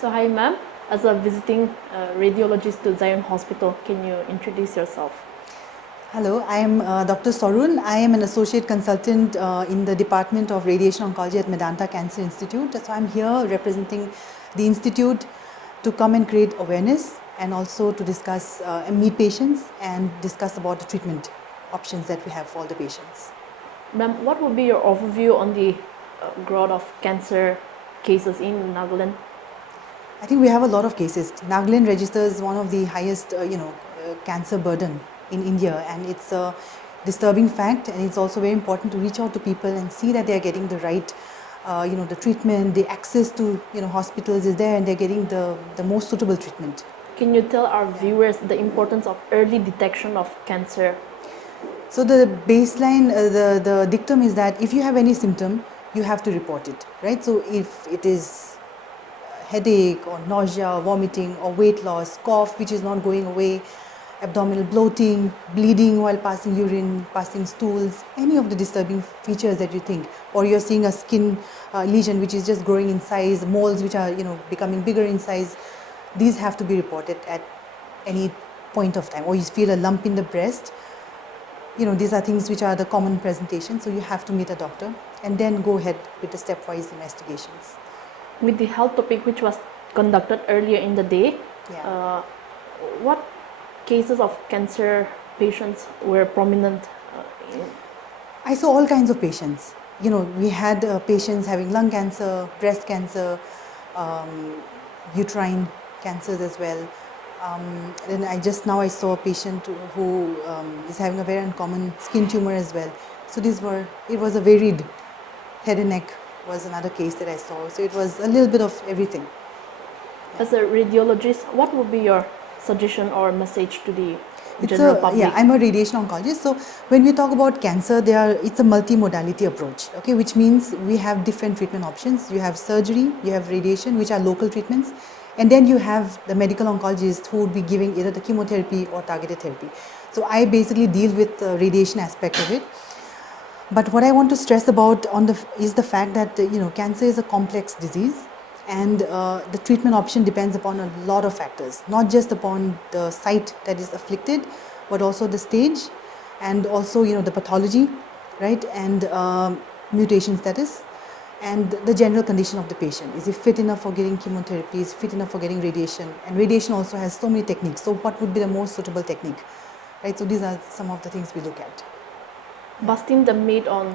So hi ma'am, as a visiting radiologist to Zion Hospital, can you introduce yourself? Hello, I am Dr. Sorun. I am an associate consultant in the Department of Radiation Oncology at Medanta Cancer Institute. So I'm here representing the institute to come and create awareness and also to discuss and meet patients and discuss about the treatment options that we have for all the patients. Ma'am, what would be your overview on the growth of cancer cases in Nagaland? I think we have a lot of cases. Nagaland registers one of the highest, cancer burden in India, and it's a disturbing fact. And it's also very important to reach out to people and see that they are getting the right, the treatment, the access to hospitals is there, and they're getting the most suitable treatment. Can you tell our viewers the importance of early detection of cancer? So the baseline, the dictum is that if you have any symptom, you have to report it, right? So if it is headache or nausea, vomiting or weight loss, cough which is not going away, abdominal bloating, bleeding while passing urine, passing stools, any of the disturbing features that you think, or you're seeing a skin lesion which is just growing in size, moles which are becoming bigger in size, these have to be reported at any point of time. Or you feel a lump in the breast, these are things which are the common presentation, so you have to meet a doctor and then go ahead with the stepwise investigations. With the health topic which was conducted earlier in the day, what cases of cancer patients were prominent? I saw all kinds of patients. We had patients having lung cancer, breast cancer, uterine cancers as well. Then I saw a patient who is having a very uncommon skin tumor as well. So it was a varied. Head and neck was another case that I saw. So it was a little bit of everything. As a radiologist, what would be your suggestion or message to the general public? Yeah, I'm a radiation oncologist. So when we talk about cancer, it's a multi-modality approach, okay, which means we have different treatment options. You have surgery, you have radiation, which are local treatments, and then you have the medical oncologist who would be giving either the chemotherapy or targeted therapy. So I basically deal with the radiation aspect of it. But what I want to stress about is the fact that cancer is a complex disease, and the treatment option depends upon a lot of factors, not just upon the site that is afflicted, but also the stage, and also the pathology, right, and mutation status, and the general condition of the patient. Is he fit enough for getting chemotherapy? Is he fit enough for getting radiation? And radiation also has so many techniques. So what would be the most suitable technique, right? So these are some of the things we look at. Busting the myth on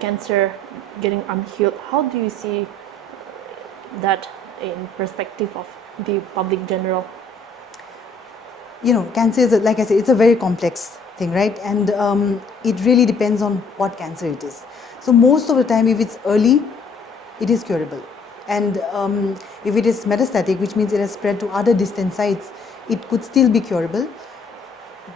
cancer getting unhealed, how do you see that in perspective of the public general? Cancer is, like I said, it's a very complex thing, right? And it really depends on what cancer it is. So most of the time, if it's early, it is curable. And if it is metastatic, which means it has spread to other distant sites, it could still be curable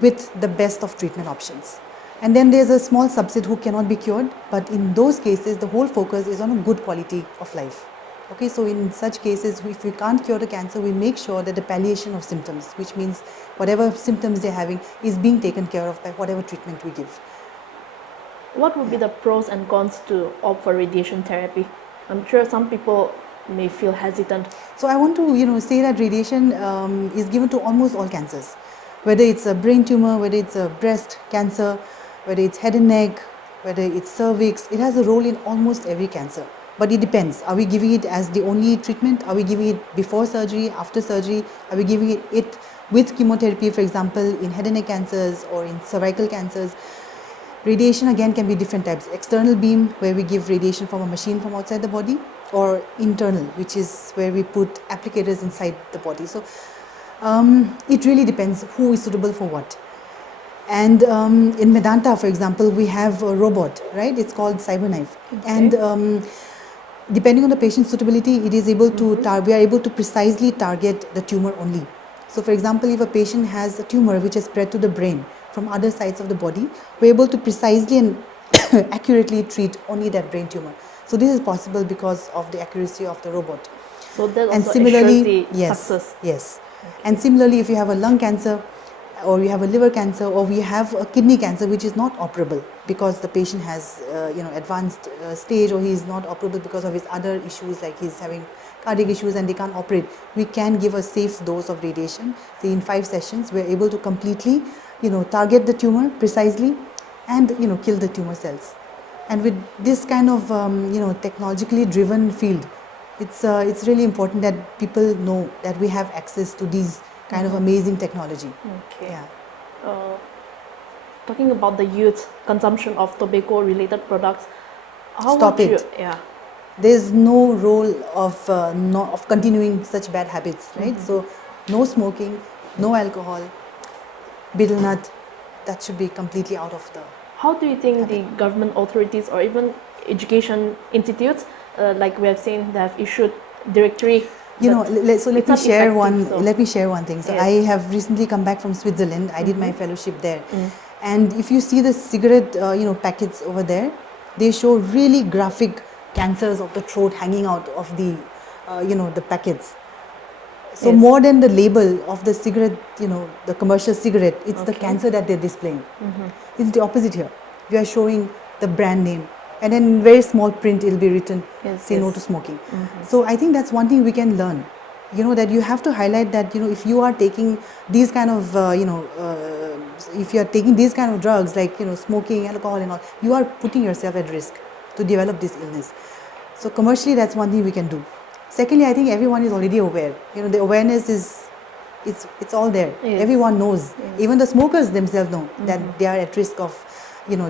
with the best of treatment options. And then there's a small subset who cannot be cured, but in those cases, the whole focus is on a good quality of life. Okay, so in such cases, if we can't cure the cancer, we make sure that the palliation of symptoms, which means whatever symptoms they're having, is being taken care of by whatever treatment we give. What would be the pros and cons to opt for radiation therapy? I'm sure some people may feel hesitant. So I want to say that radiation is given to almost all cancers, whether it's a brain tumor, whether it's a breast cancer, whether it's head and neck, whether it's cervix. It has a role in almost every cancer. But it depends. Are we giving it as the only treatment? Are we giving it before surgery, after surgery? Are we giving it with chemotherapy, for example, in head and neck cancers or in cervical cancers? Radiation again can be different types. External beam, where we give radiation from a machine from outside the body, or internal, which is where we put applicators inside the body. So it really depends who is suitable for what. And in Medanta, for example, we have a robot, right? It's called CyberKnife. Okay. And depending on the patient's suitability, it is able to we are able to precisely target the tumor only. So for example, if a patient has a tumor which has spread to the brain from other sides of the body, we're able to precisely and accurately treat only that brain tumor. So this is possible because of the accuracy of the robot. So that also assures the success. Yes. Okay. And similarly, if you have a lung cancer, or you have a liver cancer, or we have a kidney cancer which is not operable because the patient has advanced stage, or he is not operable because of his other issues, like he's having cardiac issues and they can't operate, we can give a safe dose of radiation. Say in 5 sessions, we're able to completely, target the tumor precisely and, kill the tumor cells. And with this kind of, technologically driven field, it's really important that people know that we have access to these kind of amazing technology. Okay. Yeah. Uh, talking about the youth consumption of tobacco-related products, how Stop would you? it. Yeah. There's no role of continuing such bad habits, right? So, no smoking, no alcohol, betel nut, that should be completely out of the. How do you think the habit. government authorities or even education institutes, like we have seen, they have issued directory? but So let it's me not share effective, one. so- Let me share one thing. So Yes. I have recently come back from Switzerland. I did my fellowship there, Mm. and if you see the cigarette, packets over there, they show really graphic cancers of the throat hanging out of the, the packets. So Yes. more than the label of the cigarette, the commercial cigarette, it's the Okay. cancer that they're displaying. It's the opposite here. We are showing the brand name, and then in very small print it'll be written, Yes, say no yes. to smoking. So I think that's one thing we can learn. That you have to highlight that, if you are taking these kind of, if you are taking these kind of drugs like, smoking, alcohol and all, you are putting yourself at risk to develop this illness. So commercially, that's one thing we can do. Secondly, I think everyone is already aware. The awareness is, it's all there. Yes. Everyone knows. Even the smokers themselves know that they are at risk of,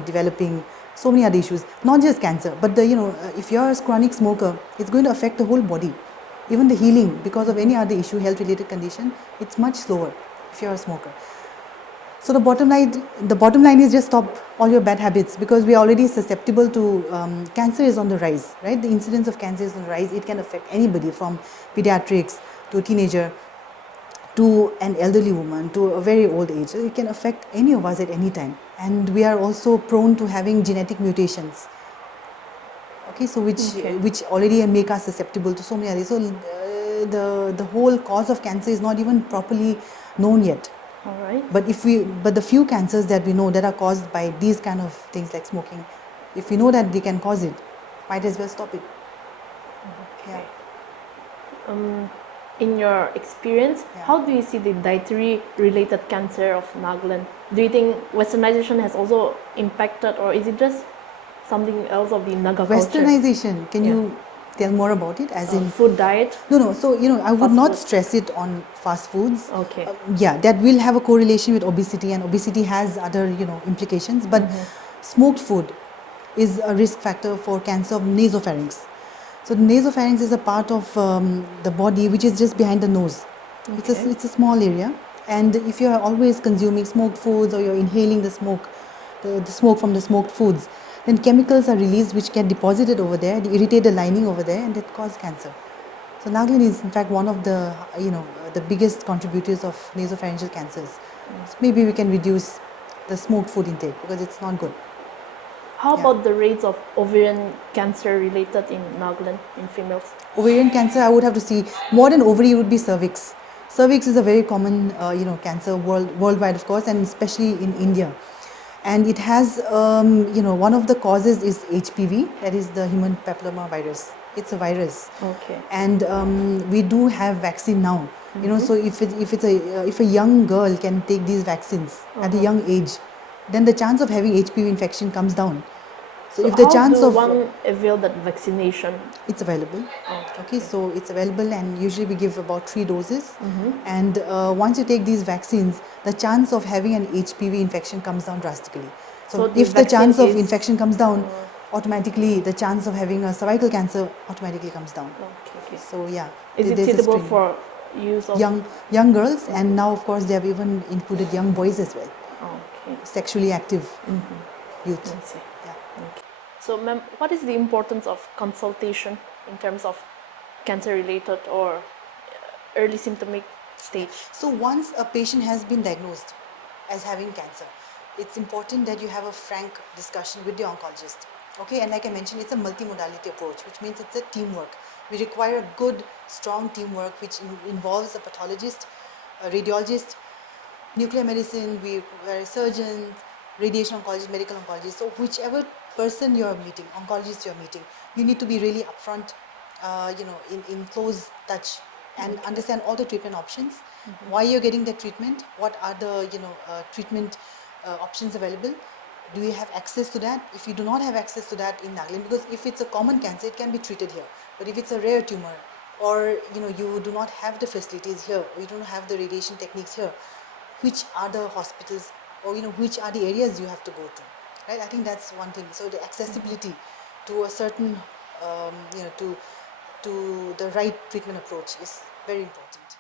developing so many other issues. Not just cancer, but if you're a chronic smoker, it's going to affect the whole body. Even the healing, because of any other issue, health-related condition, it's much slower if you're a smoker. So the bottom line is just stop all your bad habits, because we are already susceptible to cancer is on the rise, right? The incidence of cancer is on the rise. It can affect anybody from pediatrics to a teenager to an elderly woman to a very old age. So it can affect any of us at any time. And we are also prone to having genetic mutations. Okay, so which already make us susceptible to so many others. So the whole cause of cancer is not even properly known yet. All right. But the few cancers that we know that are caused by these kind of things like smoking, if we know that they can cause it, might as well stop it. Okay. In your experience, Yeah. how do you see the dietary related cancer of Nagaland? Do you think westernization has also impacted, or is it just something else of the Naga culture? Westernization, can Yeah. you tell more about it? As in, Food diet? no. So I would Fast not food. stress it on fast foods. Okay. Yeah, that will have a correlation with obesity, and obesity has other implications. But smoked food is a risk factor for cancer of nasopharynx. So the nasopharynx is a part of the body which is just behind the nose. Okay. It's a small area, and if you are always consuming smoked foods or you're inhaling the smoke, the smoke from the smoked foods, then chemicals are released which get deposited over there, they irritate the lining over there, and that cause cancer. So Nagaland is in fact one of the the biggest contributors of nasopharyngeal cancers. So maybe we can reduce the smoked food intake because it's not good. How Yeah. about the rates of ovarian cancer related in Nagaland in females? Ovarian cancer, I would have to see. More than ovary would be cervix. Cervix is a very common, cancer worldwide, of course, and especially in India. And it has, one of the causes is HPV, that is the human papilloma virus. It's a virus. Okay. And we do have vaccine now. So if a young girl can take these vaccines at a young age, then the chance of having HPV infection comes down. So if the how chance do of one avail that vaccination? it's available. Okay. Okay, so it's available, and usually we give about 3 doses. And once you take these vaccines, the chance of having an HPV infection comes down drastically. So, So the if the chance vaccine of is- infection comes down, automatically the chance of having a cervical cancer automatically comes down. Okay. So yeah, Is it there's a suitable screening. for use of young girls, and now of course they have even included young boys as well, Okay. sexually active youth. I see. Yeah. Okay. So, ma'am, what is the importance of consultation in terms of cancer-related or early symptomatic stage? So once a patient has been diagnosed as having cancer, it's important that you have a frank discussion with the oncologist. Okay, and like I mentioned, it's a multimodality approach, which means it's a teamwork. We require a good, strong teamwork, which involves a pathologist, a radiologist, nuclear medicine, we require surgeons, radiation oncologist, medical oncologist. So whichever person you're meeting, oncologist you're meeting, you need to be really upfront in close touch and understand all the treatment options, why you're getting the treatment, what are the treatment options available, do you have access to that. If you do not have access to that in Nagaland, because if it's a common cancer, it can be treated here, but if it's a rare tumor, or you do not have the facilities here, or you don't have the radiation techniques here, which are the hospitals, or which are the areas you have to go to, right? I think that's one thing. So the accessibility to a certain to the right treatment approach is very important.